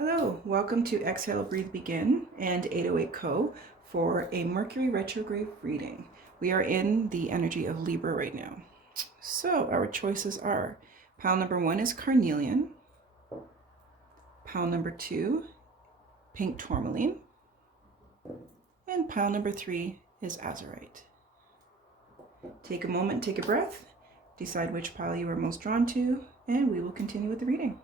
Hello, welcome to Exhale, Breathe, Begin and 808 Co. for a Mercury Retrograde reading. We are in the energy of Libra right now. So our choices are, pile number 1 is Carnelian, pile number 2, pink Tourmaline, and pile number 3 is Azurite. Take a moment, take a breath, decide which pile you are most drawn to, and we will continue with the reading.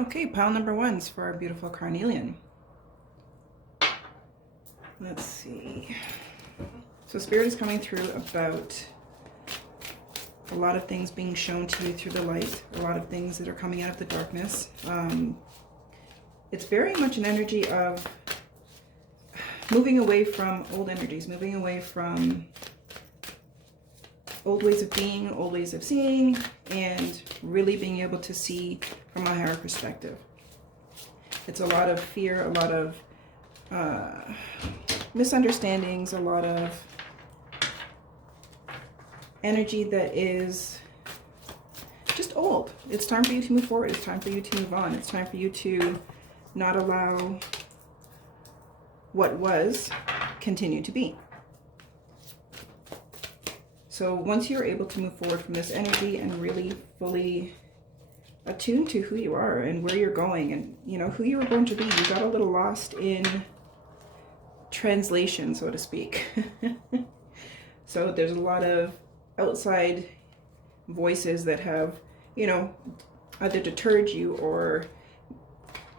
Okay, pile number 1's for our beautiful Carnelian. Let's see. So Spirit is coming through about a lot of things being shown to you through the light, a lot of things that are coming out of the darkness. It's very much an energy of moving away from old energies, moving away from old ways of being, old ways of seeing, and really being able to see from a higher perspective. It's a lot of fear, a lot of misunderstandings, a lot of energy that is just old. It's time for you to move forward. It's time for you to move on. It's time for you to not allow what was continue to be. So once you're able to move forward from this energy and really fully attune to who you are and where you're going and, you know, who you were going to be, you got a little lost in translation, so to speak. So there's a lot of outside voices that have, you know, either deterred you or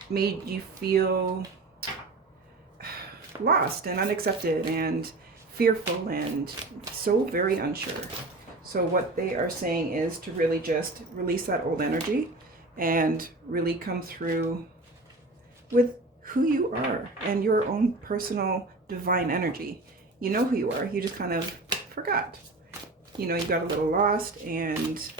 made you feel lost and unaccepted and fearful and so very unsure. So what they are saying is to really just release that old energy and really come through with who you are and your own personal divine energy. You know who you are, you just kind of forgot. You know, you got a little lost and,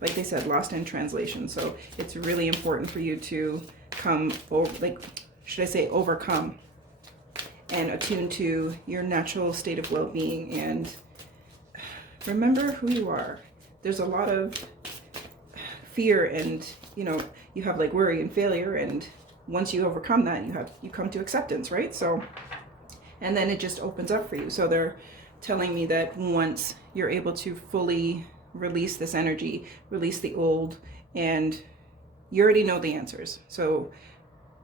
like they said, lost in translation. So it's really important for you to come, overcome and attune to your natural state of well-being and remember who you are. There's a lot of fear and, you know, you have like worry and failure, and once you overcome that, you come to acceptance, right? So, and then it just opens up for you. So they're telling me that once you're able to fully release this energy, release the old, and you already know the answers. So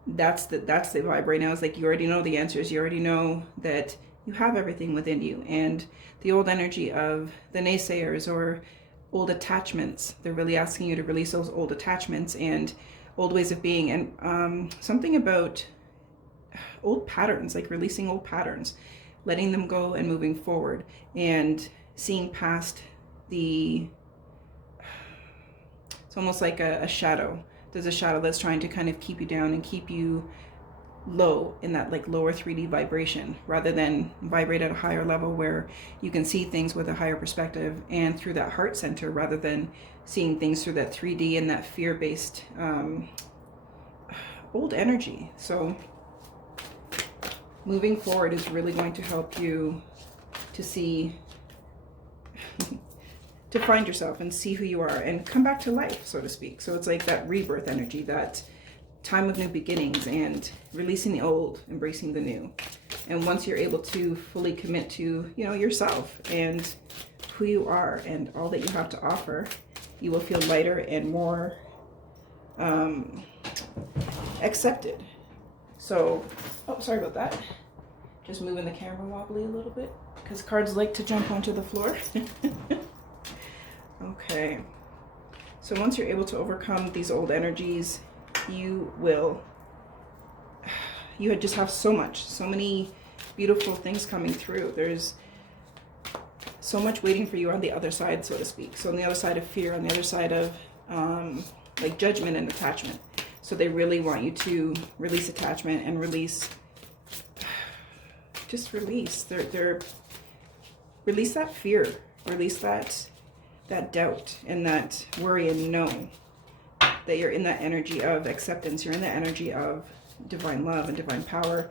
that's the vibe right now. Is like you already know the answers. You already know that you have everything within you. And the old energy of the naysayers or old attachments, they're really asking you to release those old attachments and old ways of being. And something about old patterns, like releasing old patterns, letting them go and moving forward and seeing past the, it's almost like a shadow. There's a shadow that's trying to kind of keep you down and keep you low in that like lower 3D vibration, rather than vibrate at a higher level where you can see things with a higher perspective and through that heart center, rather than seeing things through that 3D and that fear-based old energy. So moving forward is really going to help you to see to find yourself and see who you are and come back to life, so to speak. So it's like that rebirth energy, that time of new beginnings and releasing the old, embracing the new. And once you're able to fully commit to, you know, yourself and who you are and all that you have to offer, you will feel lighter and more accepted. So, oh, sorry about that. Just moving the camera wobbly a little bit because cards like to jump onto the floor. Okay, so once you're able to overcome these old energies, you just have so many beautiful things coming through. There's so much waiting for you on the other side, so to speak. So on the other side of fear, on the other side of like judgment and attachment. So they really want you to release attachment and release just release. Release that fear, release that doubt and that worry, and know that you're in that energy of acceptance. You're in the energy of divine love and divine power,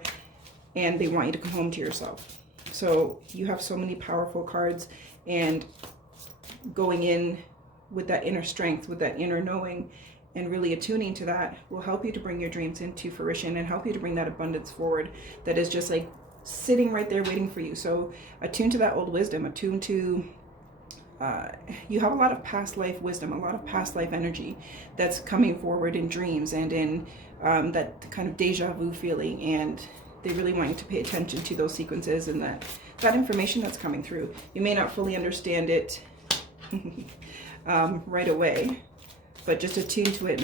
and they want you to come home to yourself. So you have so many powerful cards, and going in with that inner strength, with that inner knowing, and really attuning to that will help you to bring your dreams into fruition and help you to bring that abundance forward that is just like sitting right there waiting for you. So attune to that old wisdom, attune to you have a lot of past life wisdom, a lot of past life energy that's coming forward in dreams and in that kind of deja vu feeling, and they really want you to pay attention to those sequences and that information that's coming through. You may not fully understand it right away, but just attune to it,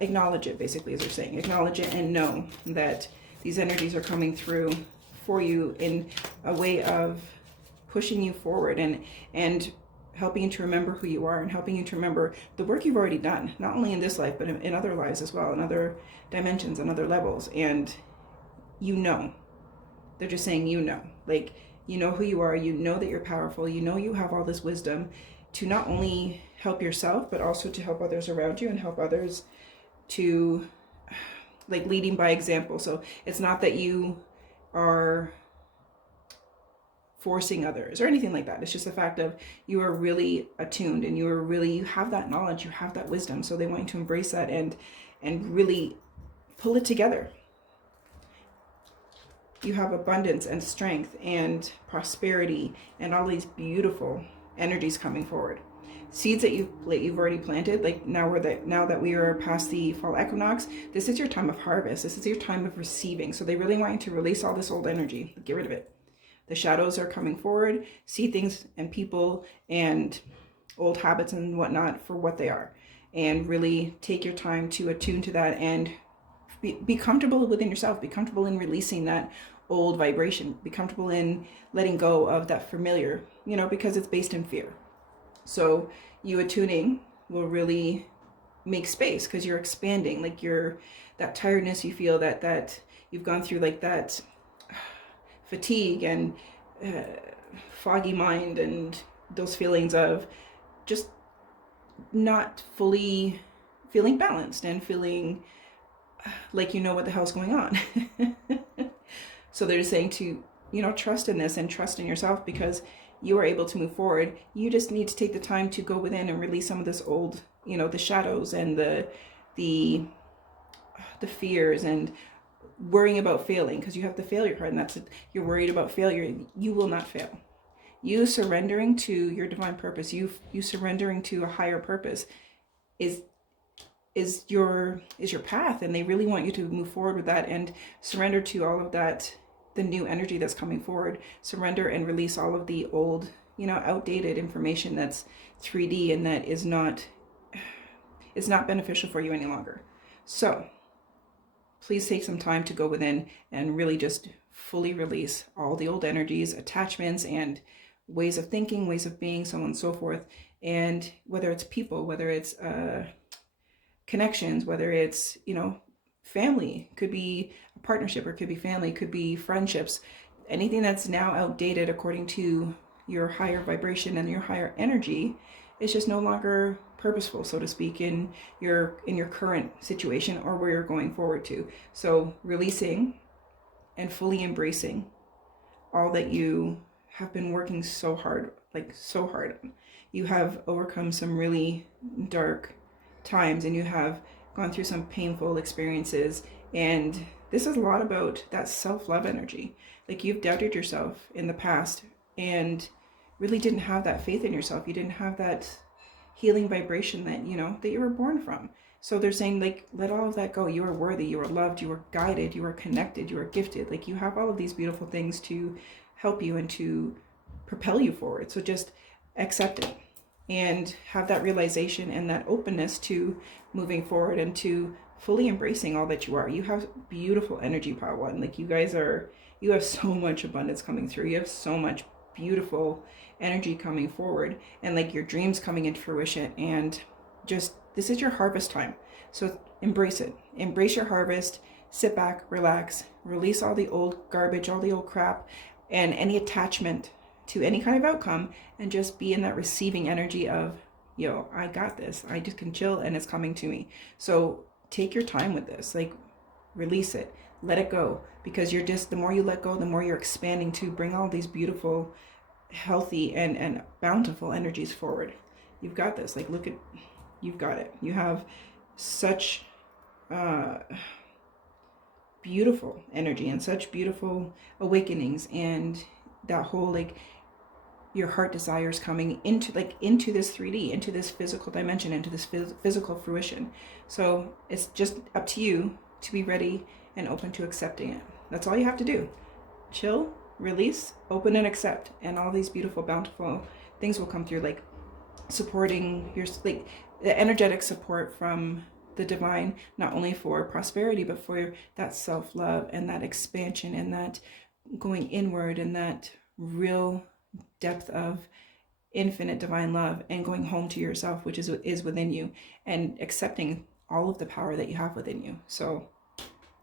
acknowledge it, basically, as they're saying. Acknowledge it and know that these energies are coming through for you in a way of pushing you forward and helping you to remember who you are, and helping you to remember the work you've already done, not only in this life, but in other lives as well, in other dimensions and other levels. And you know, they're just saying, you know, like, you know who you are, you know that you're powerful, you know you have all this wisdom to not only help yourself, but also to help others around you and help others to, like, leading by example. So it's not that you are forcing others or anything like that. It's just the fact of you are really attuned, and you have that knowledge, you have that wisdom. So they want you to embrace that and really pull it together. You have abundance and strength and prosperity and all these beautiful energies coming forward. Seeds that you've already planted, like now that we are past the fall equinox, this is your time of harvest. This is your time of receiving. So they really want you to release all this old energy, get rid of it. The shadows are coming forward. See things and people and old habits and whatnot for what they are, and really take your time to attune to that and be comfortable within yourself. Be comfortable in releasing that old vibration. Be comfortable in letting go of that familiar, because it's based in fear. So you attuning will really make space, because you're expanding, like that tiredness you feel, that you've gone through, like that fatigue and foggy mind and those feelings of just not fully feeling balanced and feeling like you know what the hell's going on. So they're just saying to, trust in this and trust in yourself, because you are able to move forward. You just need to take the time to go within and release some of this old, the shadows and the fears and worrying about failing, because you have the failure card, and that's it. You're worried about failure. You will not fail. You surrendering to your divine purpose, you surrendering to a higher purpose is your path, and they really want you to move forward with that and surrender to all of that, the new energy that's coming forward. Surrender and release all of the old, outdated information that's 3D and that is not beneficial for you any longer. So please take some time to go within and really just fully release all the old energies, attachments, and ways of thinking, ways of being, so on and so forth. And whether it's people, whether it's connections, whether it's, family, could be a partnership, or could be family, could be friendships, anything that's now outdated according to your higher vibration and your higher energy is just no longer purposeful, so to speak, in your current situation or where you're going forward to. So releasing and fully embracing all that you have been working so hard. You have overcome some really dark times, and you have gone through some painful experiences, and this is a lot about that self-love energy. Like, you've doubted yourself in the past and really didn't have that faith in yourself. You didn't have that healing vibration that you were born from. So they're saying, like, let all of that go. You are worthy, you are loved, you are guided, you are connected, you are gifted. Like, you have all of these beautiful things to help you and to propel you forward. So just accept it and have that realization and that openness to moving forward and to fully embracing all that you are. You have beautiful energy, Pile 1. Like, you have so much abundance coming through. You have so much beautiful energy coming forward, and like your dreams coming into fruition, and just, this is your harvest time. So embrace it. Embrace your harvest. sit back, relax, release all the old garbage, all the old crap, and any attachment to any kind of outcome, and just be in that receiving energy of, yo, I got this. I just can chill and it's coming to me. So take your time with this, like release it, let it go, because you're just, the more you let go, the more you're expanding to bring all these beautiful, healthy and bountiful energies forward. You've got this. Like, look at, you've got it. You have such beautiful energy and such beautiful awakenings, and that whole, like, your heart desires coming into, like, into this 3D, into this physical dimension, into this physical fruition. So it's just up to you to be ready and open to accepting it. That's all you have to do. Chill, release, open and accept, and all these beautiful, bountiful things will come through, like supporting your, like, the energetic support from the divine, not only for prosperity, but for that self-love and that expansion and that going inward and that real depth of infinite divine love, and going home to yourself, which is within you, and accepting all of the power that you have within you. So,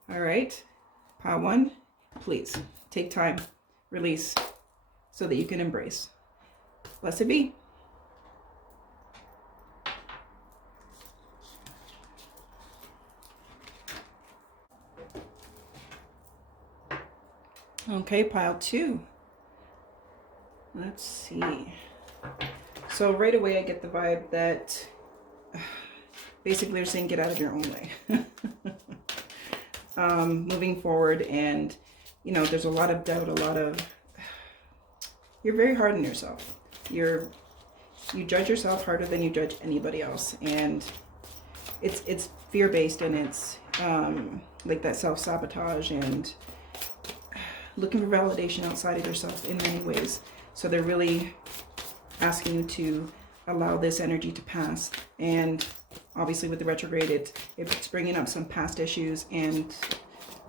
all right, pile one, please take time, release, so that you can embrace. Blessed be. Okay, pile two. Let's see. So right away I get the vibe that basically they're saying get out of your own way. Moving forward, and you know, there's a lot of doubt, a lot of, you're very hard on yourself. You judge yourself harder than you judge anybody else, and it's fear-based, and it's like that self-sabotage and looking for validation outside of yourself in many ways. So they're really asking you to allow this energy to pass. And obviously with the retrograde, it's bringing up some past issues, and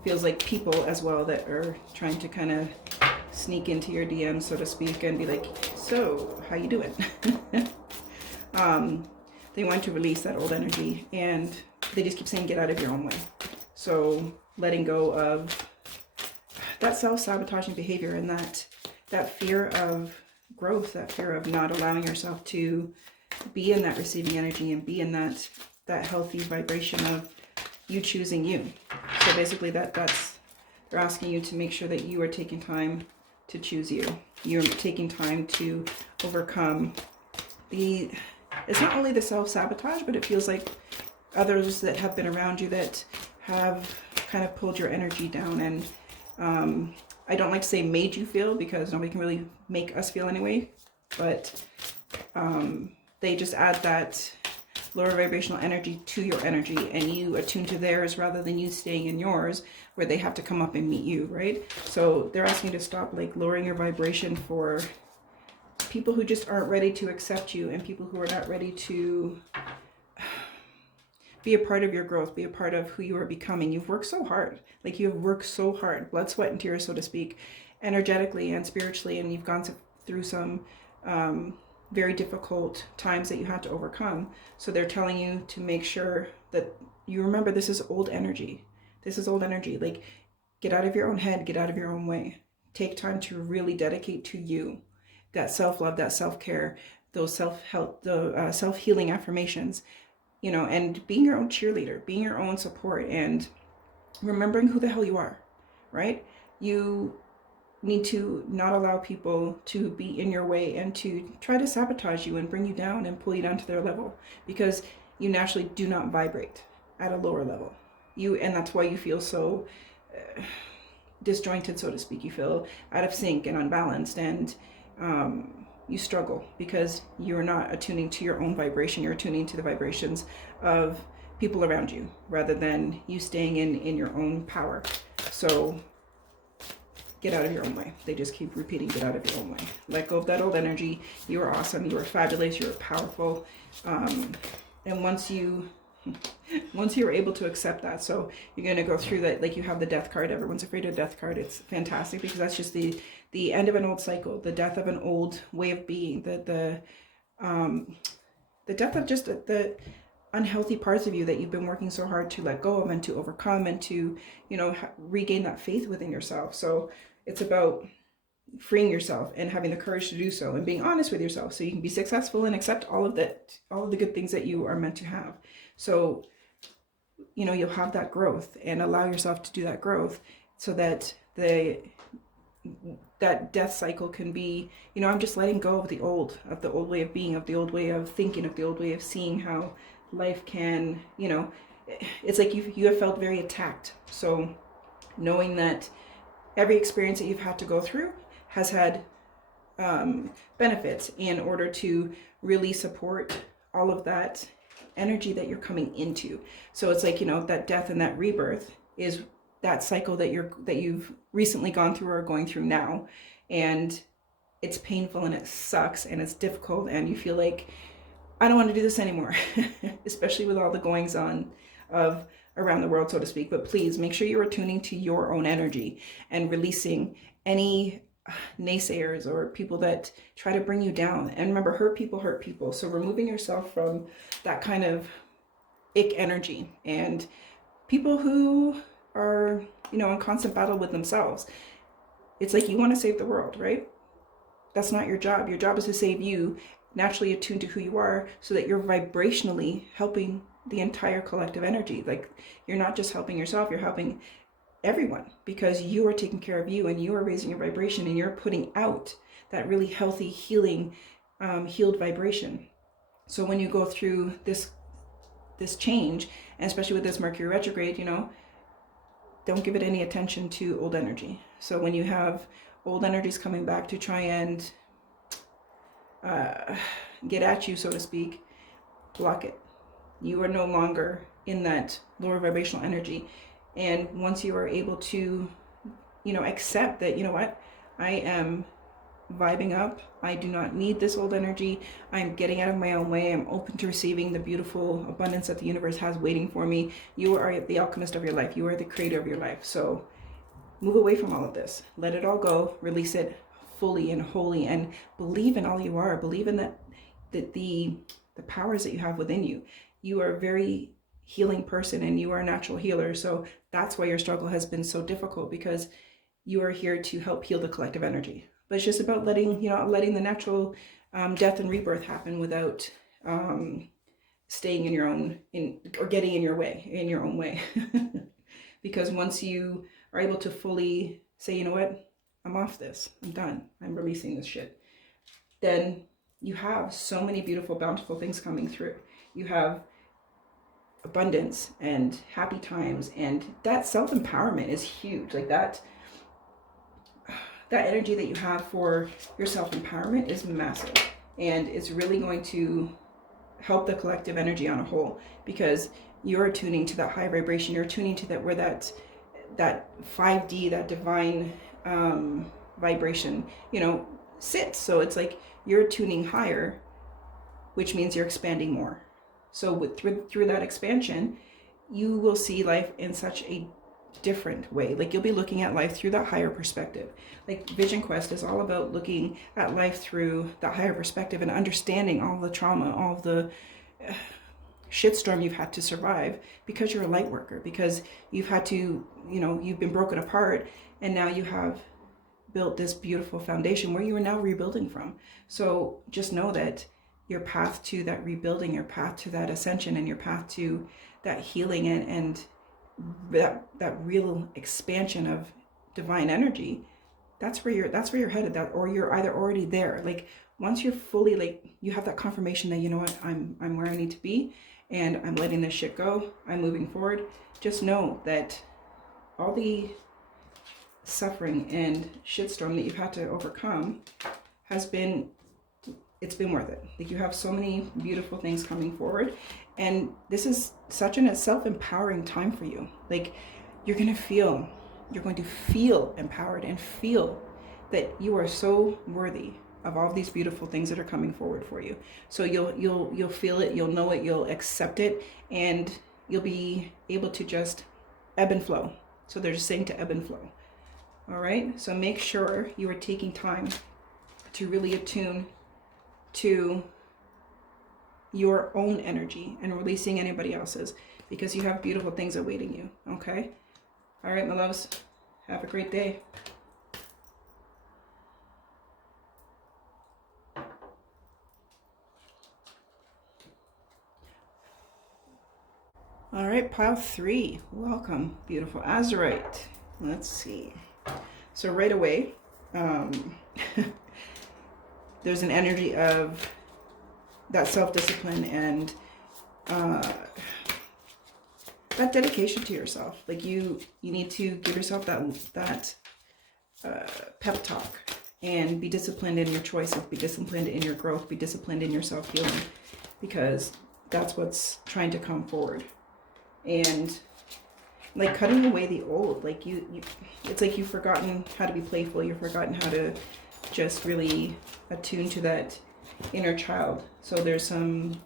feels like people as well that are trying to kind of sneak into your DMs, so to speak, and be like, so how you doing? They want to release that old energy, and they just keep saying get out of your own way. So letting go of that self-sabotaging behavior, and that fear of growth, that fear of not allowing yourself to be in that receiving energy and be in that healthy vibration of you choosing you. So basically that's, they're asking you to make sure that you are taking time to choose you. You're taking time to overcome it's not only the self-sabotage, but it feels like others that have been around you that have kind of pulled your energy down, and I don't like to say made you feel, because nobody can really make us feel anyway, but they just add that lower vibrational energy to your energy, and you attune to theirs rather than you staying in yours, where they have to come up and meet you, right? So they're asking you to stop, like, lowering your vibration for people who just aren't ready to accept you, and people who are not ready to be a part of your growth, be a part of who you are becoming. You've worked so hard. Like, you have worked so hard, blood, sweat, and tears, so to speak, energetically and spiritually, and you've gone through some very difficult times that you had to overcome. So they're telling you to make sure that you remember this is old energy. This is old energy. Like, get out of your own head, get out of your own way. Take time to really dedicate to you. That self-love, that self-care, those self-help, the self-healing affirmations, you know, and being your own cheerleader, being your own support, and remembering who the hell you are, right? You need to not allow people to be in your way and to try to sabotage you and bring you down and pull you down to their level, because you naturally do not vibrate at a lower level. And that's why you feel so disjointed, so to speak. You feel out of sync and unbalanced, and you struggle because you're not attuning to your own vibration. You're attuning to the vibrations of people around you rather than you staying in your own power. So get out of your own way. They just keep repeating, get out of your own way. Let go of that old energy. You are awesome. You are fabulous. You are powerful. And once you're able to accept that, so you're going to go through that, like, you have the death card. Everyone's afraid of death card. It's fantastic, because that's just the end of an old cycle, the death of an old way of being, the death of just the unhealthy parts of you that you've been working so hard to let go of and to overcome and to, you know, regain that faith within yourself. So it's about freeing yourself and having the courage to do so and being honest with yourself so you can be successful and accept all of that, all of the good things that you are meant to have. So, you know, you'll have that growth and allow yourself to do that growth so that that death cycle can be, you know, I'm just letting go of the old way of being, of the old way of thinking, of the old way of seeing how life can, you know, it's like you have felt very attacked. So knowing that every experience that you've had to go through has had benefits in order to really support all of that energy that you're coming into. So it's like, you know, that death and that rebirth is that cycle that you've recently gone through or going through now. And it's painful and it sucks and it's difficult and you feel like, I don't want to do this anymore, especially with all the goings on of around the world, so to speak. But please make sure you're attuning to your own energy and releasing any naysayers or people that try to bring you down. And remember, hurt people. So removing yourself from that kind of ick energy and people who are, you know, in constant battle with themselves. It's like you want to save the world, right? That's not your job. Your job is to save you, naturally attuned to who you are, so that you're vibrationally helping the entire collective energy. Like, you're not just helping yourself, you're helping everyone, because you are taking care of you and you are raising your vibration and you're putting out that really healthy, healing, healed vibration. So when you go through this change, and especially with this Mercury retrograde, you know, don't give it any attention to old energy. So when you have old energies coming back to try and get at you, so to speak, block it. You are no longer in that lower vibrational energy. And once you are able to, you know, accept that, you know what, I am vibing up, I do not need this old energy, I'm getting out of my own way, I'm open to receiving the beautiful abundance that the universe has waiting for me. You are the alchemist of your life, you are the creator of your life. So move away from all of this, let it all go, release it fully and wholly, and believe in all you are. Believe in that the powers that you have within you. You are a very healing person and you are a natural healer. So that's why your struggle has been so difficult, because you are here to help heal the collective energy. But it's just about letting the natural death and rebirth happen without staying in your own, or getting in your own way. Because once you are able to fully say, you know what, I'm off this, I'm done, I'm releasing this shit, then you have so many beautiful, bountiful things coming through. You have abundance and happy times, and that self-empowerment is huge. Like that energy that you have for your self-empowerment is massive, and it's really going to help the collective energy on a whole, because you're attuning to that high vibration, you're attuning to that, where that 5D, that divine vibration, you know, sits. So it's like you're attuning higher, which means you're expanding more. So through that expansion, you will see life in such a different way. Like, you'll be looking at life through that higher perspective. Like, Vision Quest is all about looking at life through that higher perspective and understanding all the trauma, all of the shitstorm you've had to survive, because you're a light worker, because you've had to, you know, you've been broken apart, and now you have built this beautiful foundation where you are now rebuilding from. So just know that your path to that rebuilding, your path to that ascension, and your path to that healing and that real expansion of divine energy, that's where you're headed, or you're either already there. Like, once you're fully, like, you have that confirmation that, you know what, I'm where I need to be, and I'm letting this shit go, I'm moving forward. Just know that all the suffering and shitstorm that you've had to overcome it's been worth it. Like, you have so many beautiful things coming forward, and this is such a self-empowering time for you. Like, you're going to feel empowered and feel that you are so worthy of all these beautiful things that are coming forward for you. So you'll feel it, you'll know it, you'll accept it, and you'll be able to just ebb and flow. So they're just saying to ebb and flow. All right. So make sure you are taking time to really attune to your own energy and releasing anybody else's, because you have beautiful things awaiting you. Okay? All right, my loves. Have a great day. All right, pile 3. Welcome, beautiful Azurite. Let's see. So right away, there's an energy of that self-discipline and that dedication to yourself. Like you need to give yourself that pep talk and be disciplined in your choices, be disciplined in your growth, be disciplined in your self-healing, because that's what's trying to come forward. And like cutting away the old, like it's like you've forgotten how to be playful. You've forgotten how to just really attune to that inner child. So there's some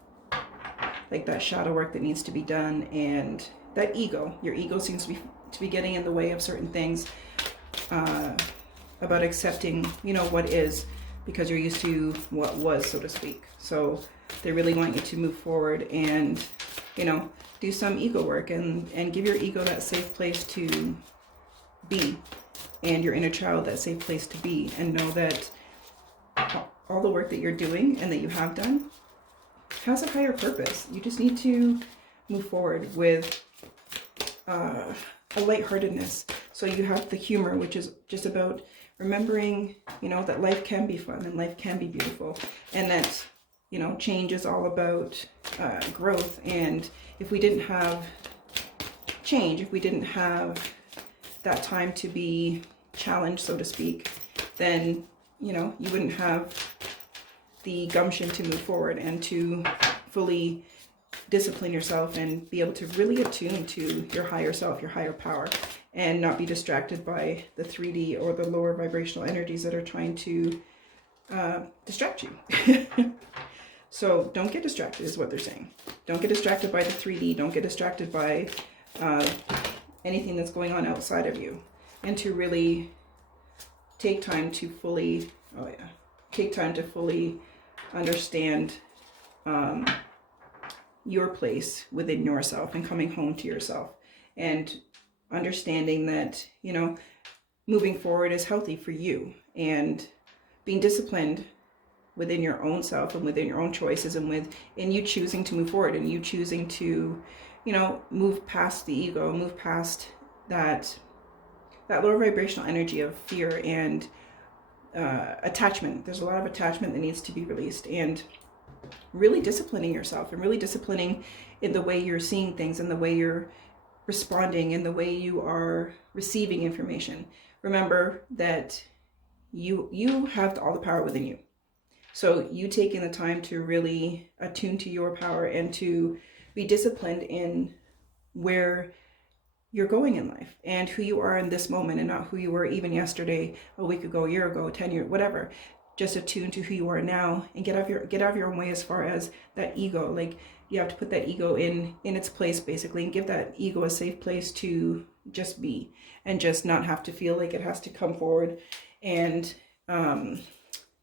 like that shadow work that needs to be done, and that ego, your ego seems to be getting in the way of certain things, about accepting, you know, what is, because you're used to what was, so to speak. So they really want you to move forward and, you know, do some ego work and give your ego that safe place to be, and your inner child that safe place to be, and know that all the work that you're doing and that you have done has a higher purpose. You just need to move forward with a lightheartedness. So you have the humor, which is just about remembering, you know, that life can be fun and life can be beautiful, and that, you know, change is all about growth. And if we didn't have change, if we didn't have that time to be challenged, so to speak, then, you know, you wouldn't have the gumption to move forward and to fully discipline yourself and be able to really attune to your higher self, your higher power, and not be distracted by the 3D or the lower vibrational energies that are trying to distract you. So don't get distracted is what they're saying. Don't get distracted by the 3D. Don't get distracted by anything that's going on outside of you. And to really take time to fully, understand your place within yourself and coming home to yourself. And understanding that, you know, moving forward is healthy for you. And being disciplined within your own self and within your own choices, and in you choosing to move forward, and you choosing to, you know, move past the ego, move past that lower vibrational energy of fear and attachment. There's a lot of attachment that needs to be released, and really disciplining yourself and really disciplining in the way you're seeing things and the way you're responding and the way you are receiving information. Remember that you have all the power within you. So you taking the time to really attune to your power and to be disciplined in where you're going in life and who you are in this moment, and not who you were even yesterday, a week ago, a year ago, 10 years, whatever. Just attune to who you are now and get out of your own way as far as that ego. Like, you have to put that ego in its place, basically, and give that ego a safe place to just be, and just not have to feel like it has to come forward and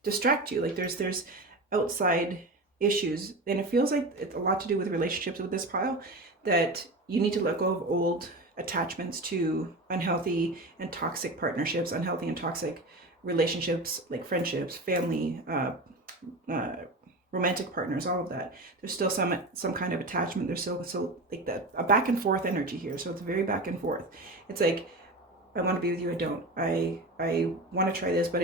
distract you. Like there's outside issues, and it feels like it's a lot to do with relationships with this pile, that you need to let go of old attachments to unhealthy and toxic partnerships, unhealthy and toxic relationships, like friendships, family, romantic partners, all of that. There's still some kind of attachment. There's still like that, a back and forth energy here. So it's very back and forth. It's like, I want to be with you, I don't. I want to try this, but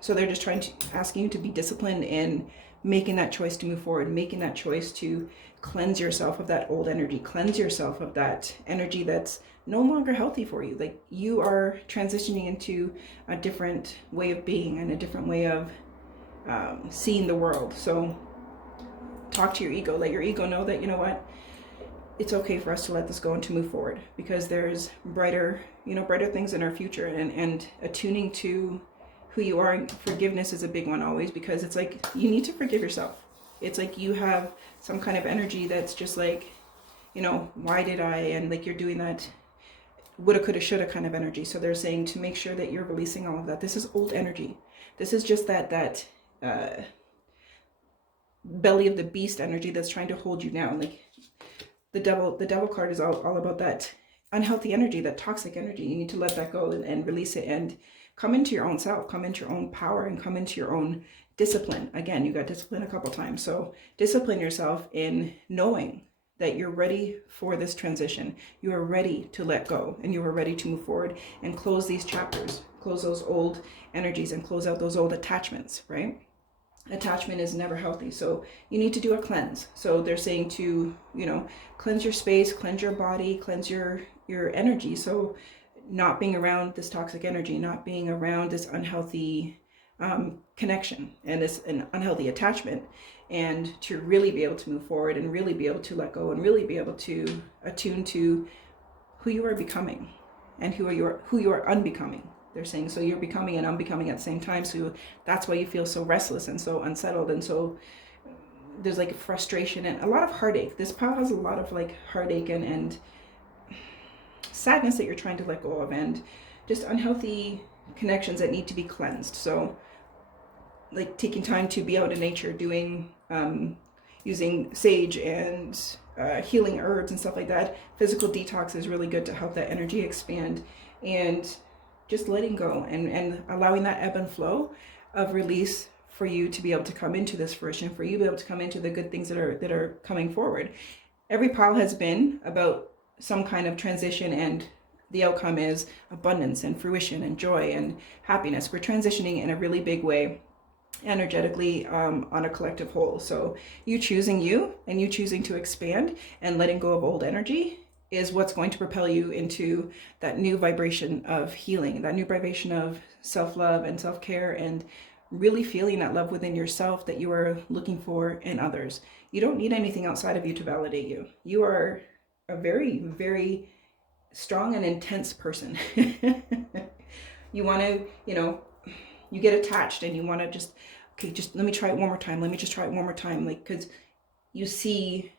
so they're just asking you to be disciplined in making that choice to move forward, making that choice to cleanse yourself of that old energy, cleanse yourself of that energy that's no longer healthy for you. Like, you are transitioning into a different way of being and a different way of seeing the world. So talk to your ego, let your ego know that, you know what, it's okay for us to let this go and to move forward, because there's brighter things in our future. And attuning to who you are, and forgiveness is a big one always, because it's like, you need to forgive yourself. It's like you have some kind of energy that's just like, you know, why did I? And like, you're doing that woulda, coulda, shoulda kind of energy. So they're saying to make sure that you're releasing all of that. This is old energy. This is just that belly of the beast energy that's trying to hold you down. Like the devil card is all about that unhealthy energy, that toxic energy. You need to let that go and release it and come into your own self, come into your own power, and come into your own discipline. Again, you got discipline a couple times. So discipline yourself in knowing that you're ready for this transition. You are ready to let go, and you are ready to move forward and close these chapters, close those old energies, and close out those old attachments, right? Attachment is never healthy. So you need to do a cleanse. So they're saying to, you know, cleanse your space, cleanse your body, cleanse your energy. So not being around this toxic energy, not being around this unhealthy connection and this an unhealthy attachment, and to really be able to move forward and really be able to let go and really be able to attune to who you are becoming and who you are unbecoming. They're saying, so you're becoming and unbecoming at the same time. So that's why you feel so restless and so unsettled, and so there's like frustration and a lot of heartache. This pile has a lot of like heartache and sadness that you're trying to let go of, and just unhealthy connections that need to be cleansed. So like taking time to be out in nature, doing using sage and healing herbs and stuff like that. Physical detox is really good to help that energy expand, and just letting go and allowing that ebb and flow of release for you to be able to come into this fruition, for you to be able to come into the good things that are coming forward. Every pile has been about some kind of transition, and the outcome is abundance and fruition and joy and happiness. We're transitioning in a really big way energetically on a collective whole. So you choosing you and you choosing to expand and letting go of old energy is what's going to propel you into that new vibration of healing, that new vibration of self-love and self-care, and really feeling that love within yourself that you are looking for in others. You don't need anything outside of you to validate you. You are a very, very strong and intense person. You want to, you know, you get attached and you want to just, okay, just let me try it one more time. Let me just try it one more time. Like, because you see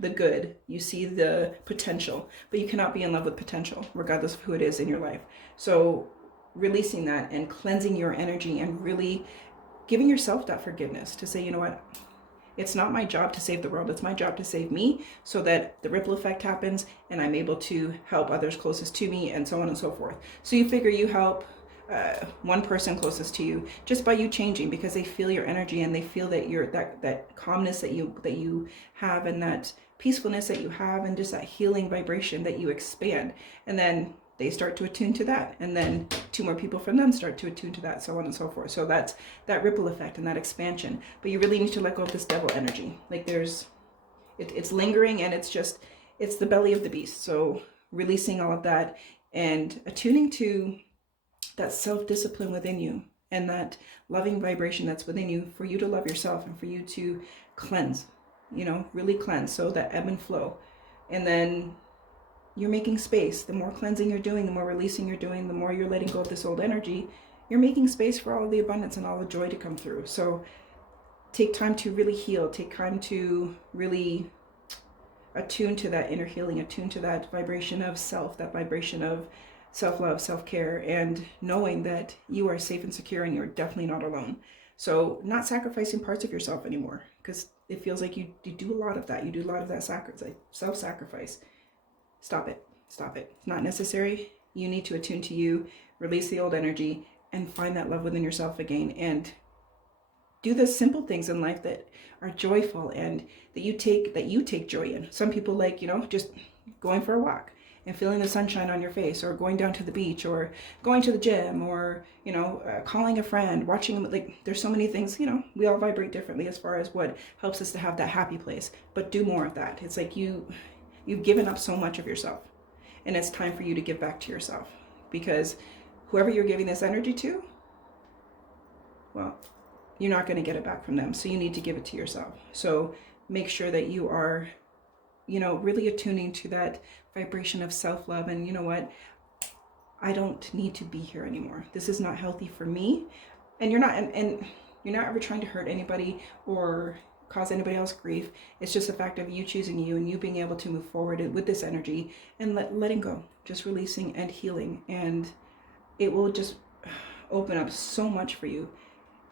the good, you see the potential, but you cannot be in love with potential regardless of who it is in your life. So releasing that and cleansing your energy and really giving yourself that forgiveness to say, you know what, it's not my job to save the world, it's my job to save me, so that the ripple effect happens and I'm able to help others closest to me, and so on and so forth. So you figure you help one person closest to you just by you changing, because they feel your energy and they feel that you're that calmness that you have, and that peacefulness that you have, and just that healing vibration that you expand, and then they start to attune to that, and then two more people from them start to attune to that, so on and so forth. So that's that ripple effect and that expansion. But you really need to let go of this devil energy. Like it's lingering, and it's the belly of the beast. So releasing all of that and attuning to that self-discipline within you and that loving vibration that's within you, for you to love yourself and for you to cleanse, you know, really cleanse. So that ebb and flow. And then you're making space. The more cleansing you're doing, the more releasing you're doing, the more you're letting go of this old energy, you're making space for all of the abundance and all the joy to come through. So take time to really heal, take time to really attune to that inner healing, attune to that vibration of self, that vibration of self-love, self-care, and knowing that you are safe and secure and you're definitely not alone. So not sacrificing parts of yourself anymore, because it feels like you do a lot of that. You do a lot of that self-sacrifice. Stop it. Stop it. It's not necessary. You need to attune to you, release the old energy, and find that love within yourself again, and do the simple things in life that are joyful and that you take joy in. Some people like, you know, just going for a walk and feeling the sunshine on your face, or going down to the beach, or going to the gym, or, you know, calling a friend, watching, like, there's so many things, you know, we all vibrate differently as far as what helps us to have that happy place, but do more of that. It's like you've given up so much of yourself, and it's time for you to give back to yourself, because whoever you're giving this energy to, well, you're not going to get it back from them. So you need to give it to yourself. So make sure that you are, you know, really attuning to that vibration of self-love. And you know what? I don't need to be here anymore. This is not healthy for me. And you're not, and you're not ever trying to hurt anybody or cause anybody else grief. It's just the fact of you choosing you and you being able to move forward with this energy and letting go, just releasing and healing. And it will just open up so much for you.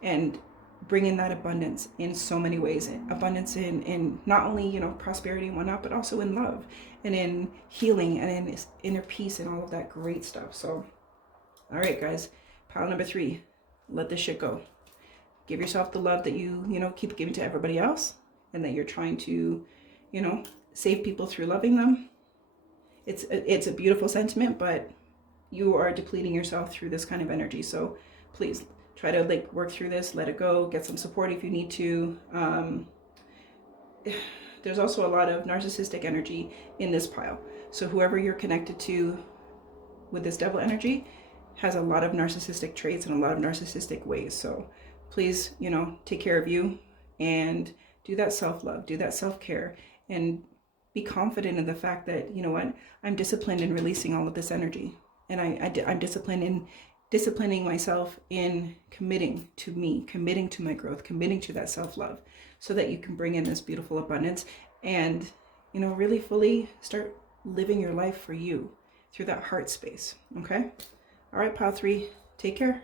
And bring in that abundance in so many ways. Abundance in not only, you know, prosperity and whatnot, but also in love and in healing and in inner peace and all of that great stuff. So, all right, guys, pile number 3, let this shit go. Give yourself the love that you know, keep giving to everybody else, and that you're trying to, you know, save people through loving them. It's a beautiful sentiment, but you are depleting yourself through this kind of energy. So please try to like work through this, let it go, get some support if you need to. There's also a lot of narcissistic energy in this pile. So whoever you're connected to with this devil energy has a lot of narcissistic traits and a lot of narcissistic ways. So please, you know, take care of you and do that self-love, do that self-care, and be confident in the fact that, you know what, I'm disciplined in releasing all of this energy. And I'm disciplined in disciplining myself in committing to me, committing to my growth, committing to that self-love, so that you can bring in this beautiful abundance and, you know, really fully start living your life for you through that heart space. Okay? All right, pile 3, take care.